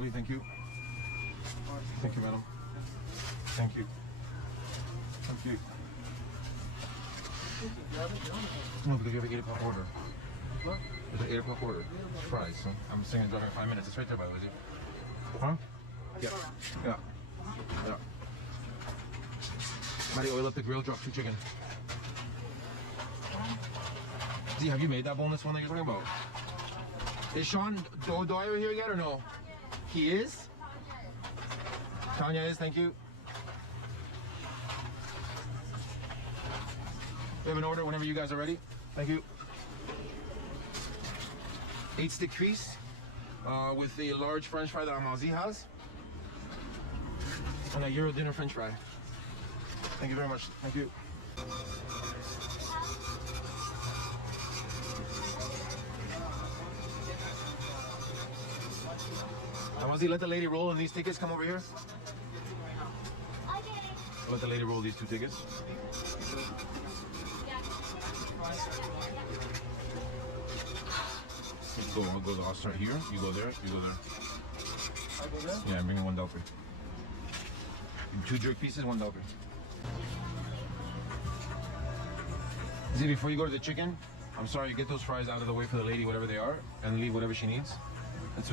lovely. Thank you. Thank you, madam. Thank you. Thank you. No, because you have an 8 o'clock order. What? There's an 8 o'clock order. Fries. So I'm saying it's driving in 5 minutes. It's right there, by the way. Huh? Yeah. Yeah. Yeah. Maddie, oil up the grill, drop 2 chicken. Z, have you made that boneless one that you're talking about? Is Sean Dwyer here yet or no? He is? Tanya is, thank you. We have an order whenever you guys are ready. Thank you. 8-stick crease with a large French fry that Amazi has. And a Euro dinner French fry. Thank you very much. Thank you. Amazi, let the lady roll in these tickets. Come over here. Let the lady roll these 2 tickets. I'll start here. You go there. You go there. I go there? Yeah, I'm bringing 1 Delphi. 2 jerk pieces, 1 Delphi. See, before you go to the chicken, I'm sorry, get those fries out of the way for the lady, whatever they are, and leave whatever she needs. That's